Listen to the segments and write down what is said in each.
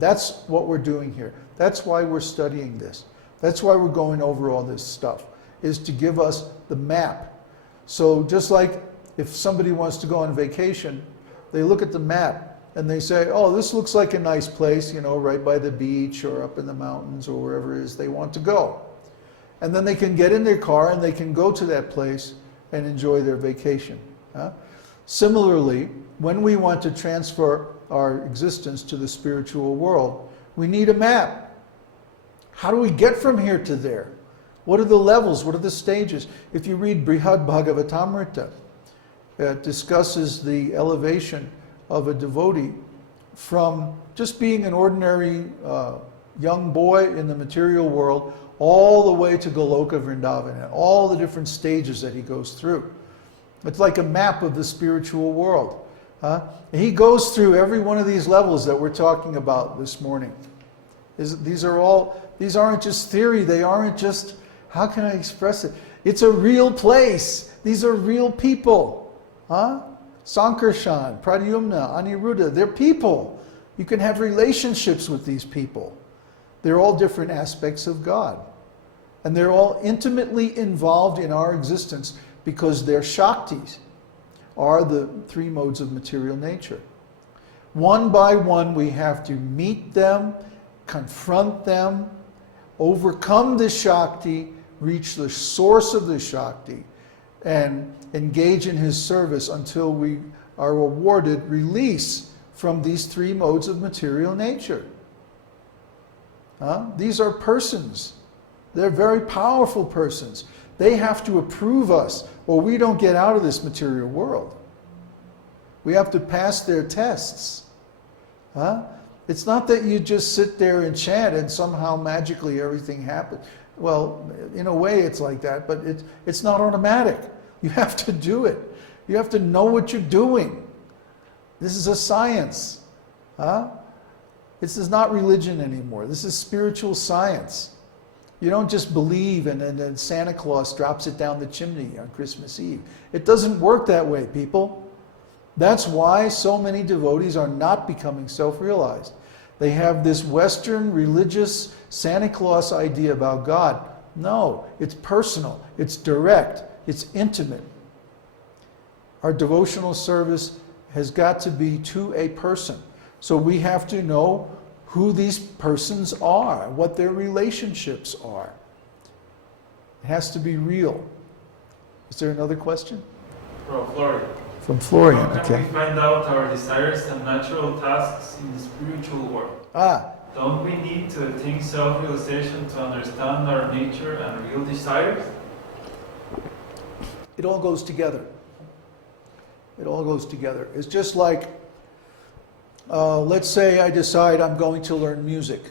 That's what we're doing here. That's why we're studying this. That's why we're going over all this stuff, is to give us the map. So just like if somebody wants to go on vacation, they look at the map and they say, oh, this looks like a nice place, you know, right by the beach or up in the mountains or wherever it is they want to go. And then they can get in their car and they can go to that place and enjoy their vacation. Similarly, when we want to transfer our existence to the spiritual world, we need a map. How do we get from here to there? What are the levels? What are the stages? If you read Brihad Bhagavatamrita, it discusses the elevation of a devotee from just being an ordinary young boy in the material world all the way to Goloka Vrindavan and all the different stages that he goes through. It's like a map of the spiritual world. He goes through every one of these levels that we're talking about this morning. These aren't just theory, they aren't just, how can I express it? It's a real place. These are real people. Sankarshan, Pradyumna, Aniruddha, they're people. You can have relationships with these people. They're all different aspects of God. And they're all intimately involved in our existence because their Shaktis are the three modes of material nature. One by one, we have to meet them, confront them, overcome the Shakti, reach the source of the Shakti, and engage in his service until we are awarded release from these three modes of material nature. These are persons. They're very powerful persons. They have to approve us, or we don't get out of this material world. We have to pass their tests. It's not that you just sit there and chant and somehow magically everything happens. Well, in a way it's like that, but it's not automatic. You have to do it. You have to know what you're doing. This is a science. This is not religion anymore. This is spiritual science. You don't just believe and then Santa Claus drops it down the chimney on Christmas Eve. It doesn't work that way, people. That's why so many devotees are not becoming self-realized. They have this Western religious Santa Claus idea about God. No, it's personal, it's direct, it's intimate. Our devotional service has got to be to a person. So we have to know who these persons are, what their relationships are. It has to be real. Is there another question? From Florian. From Florian, How can we find out our desires and natural tasks in the spiritual world? Don't we need to attain self-realization to understand our nature and real desires? It all goes together. It all goes together. It's just like, let's say I decide I'm going to learn music.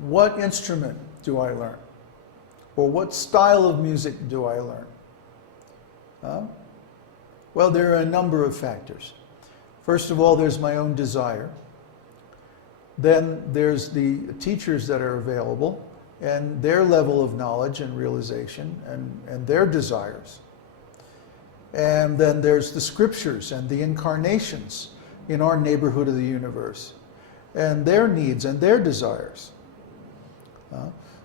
What instrument do I learn? Or what style of music do I learn? Well, there are a number of factors. First of all, there's my own desire. Then there's the teachers that are available and their level of knowledge and realization and their desires. And then there's the scriptures and the incarnations in our neighborhood of the universe and their needs and their desires.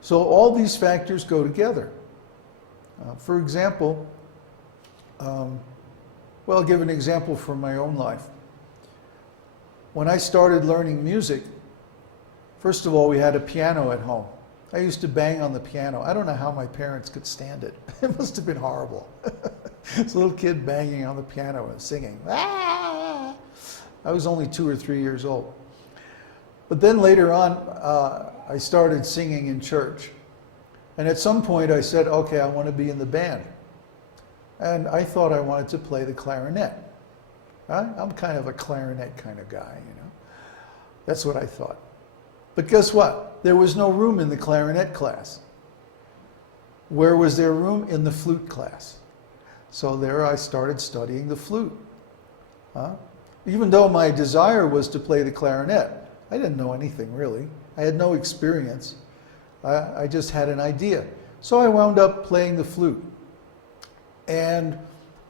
So all these factors go together. For example, well, I'll give an example from my own life. When I started learning music, first of all, we had a piano at home. I used to bang on the piano. I don't know how my parents could stand it. It must have been horrible. This little kid banging on the piano and singing. Ah! I was only 2 or 3 years old. But then later on, I started singing in church. And at some point I said, okay, I want to be in the band. And I thought I wanted to play the clarinet. I'm kind of a clarinet kind of guy, you know. That's what I thought. But guess what? There was no room in the clarinet class. Where was there room? In the flute class. So there I started studying the flute. Even though my desire was to play the clarinet, I didn't know anything really. I had no experience. I just had an idea. So I wound up playing the flute. And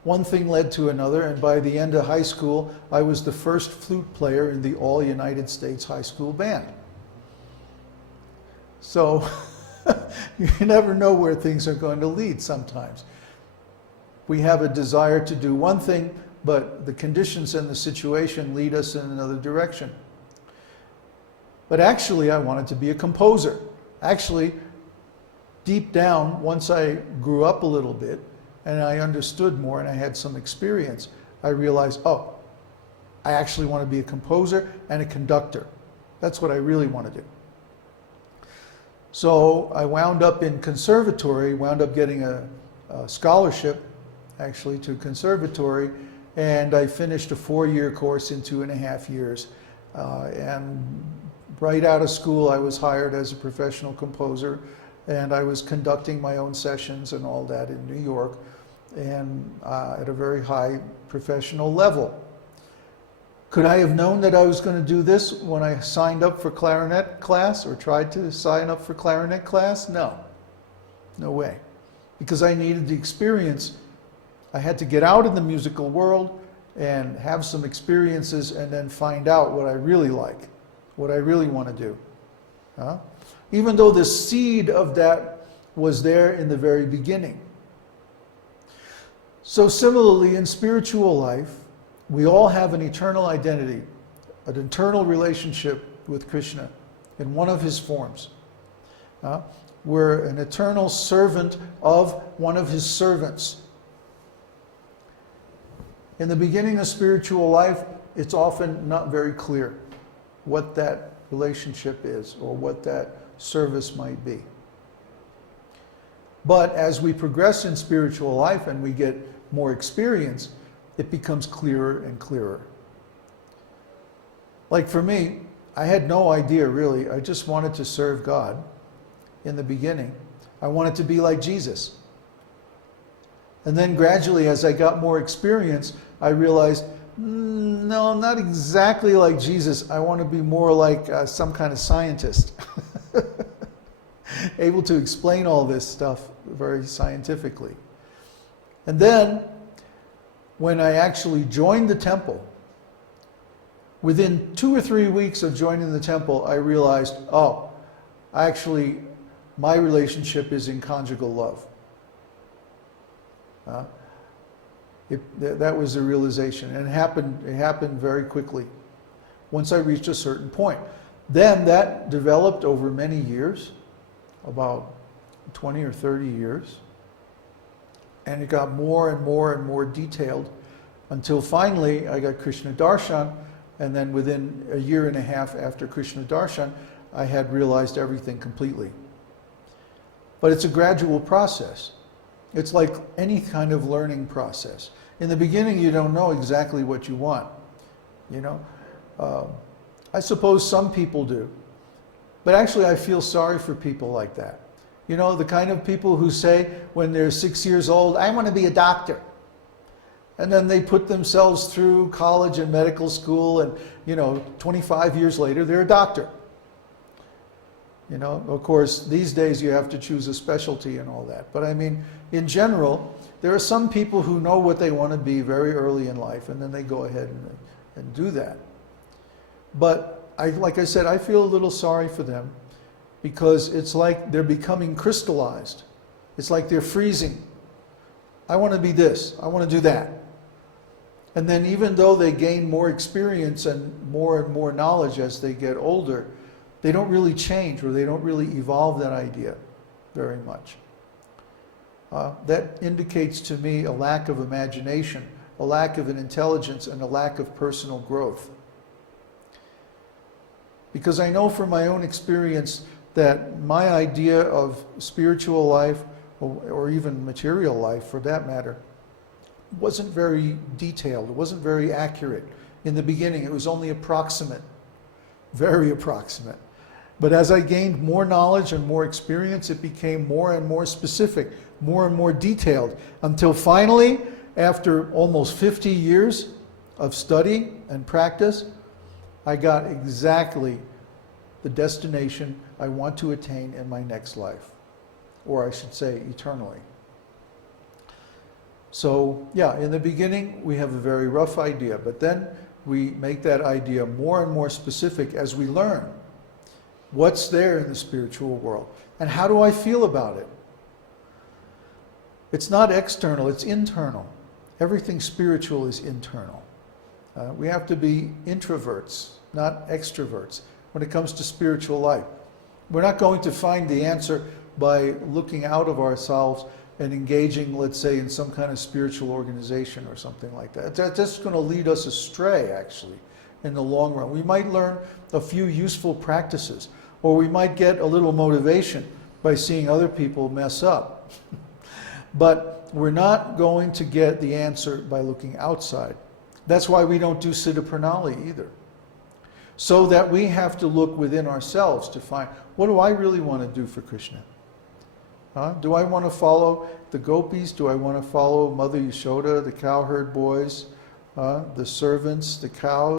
one thing led to another, and by the end of high school, I was the first flute player in the all United States high school band. So you never know where things are going to lead sometimes. We have a desire to do one thing, but the conditions and the situation lead us in another direction. But actually, I wanted to be a composer. Actually, deep down, once I grew up a little bit and I understood more and I had some experience, I realized, oh, I actually want to be a composer and a conductor. That's what I really want to do. So I wound up in conservatory, wound up getting a scholarship actually to conservatory, and I finished a 4-year course in 2.5 years. And right out of school, I was hired as a professional composer, and I was conducting my own sessions and all that in New York, and at a very high professional level. Could I have known that I was going to do this when I signed up for clarinet class or tried to sign up for clarinet class? No. No way. Because I needed the experience. I had to get out in the musical world and have some experiences and then find out what I really like, what I really want to do. Even though the seed of that was there in the very beginning. So similarly, in spiritual life, we all have an eternal identity, an eternal relationship with Krishna in one of his forms. We're an eternal servant of one of his servants. In the beginning of spiritual life, it's often not very clear what that relationship is or what that service might be. But as we progress in spiritual life and we get more experience, it becomes clearer and clearer. Like for me, I had no idea really. I just wanted to serve God in the beginning. I wanted to be like Jesus. And then gradually, as I got more experience, I realized, no, not exactly like Jesus. I want to be more like some kind of scientist. Able to explain all this stuff very scientifically. And then, when I actually joined the temple, within 2 or 3 weeks of joining the temple, I realized, oh, actually, my relationship is in conjugal love. That was the realization, and it happened very quickly once I reached a certain point. Then that developed over many years, about 20 or 30 years, and it got more and more and more detailed until finally I got Krishna Darshan, and then within 1.5 years after Krishna Darshan, I had realized everything completely. But it's a gradual process. It's like any kind of learning process. In the beginning, you don't know exactly what you want. You know, I suppose some people do. But actually, I feel sorry for people like that. You know, the kind of people who say when they're 6 years old, I want to be a doctor. And then they put themselves through college and medical school, and, 25 years later, they're a doctor. You know, of course, these days you have to choose a specialty and all that. But I mean, in general, there are some people who know what they want to be very early in life, and then they go ahead and do that. But like I said, I feel a little sorry for them because it's like they're becoming crystallized. It's like they're freezing. I want to be this. I want to do that. And then even though they gain more experience and more knowledge as they get older, they don't really change, or they don't really evolve that idea very much. That indicates to me a lack of imagination, a lack of an intelligence, and a lack of personal growth. Because I know from my own experience that my idea of spiritual life, or even material life for that matter, wasn't very detailed. It wasn't very accurate. In the beginning, it was only approximate, very approximate. But as I gained more knowledge and more experience, it became more and more specific, more and more detailed, until finally, after almost 50 years of study and practice, I got exactly the destination I want to attain in my next life, or I should say eternally. So yeah, in the beginning we have a very rough idea, but then we make that idea more and more specific as we learn what's there in the spiritual world and how do I feel about it. It's not external, it's internal. Everything spiritual is internal. We have to be introverts, not extroverts, when it comes to spiritual life. We're not going to find the answer by looking out of ourselves and engaging, let's say, in some kind of spiritual organization or something like that. That's going to lead us astray, actually, in the long run. We might learn a few useful practices, or we might get a little motivation by seeing other people mess up. But we're not going to get the answer by looking outside. That's why we don't do Siddha Pranali either. So that we have to look within ourselves to find, what do I really want to do for Krishna? Do I want to follow the gopis? Do I want to follow Mother Yashoda, the cowherd boys, the servants, the cows?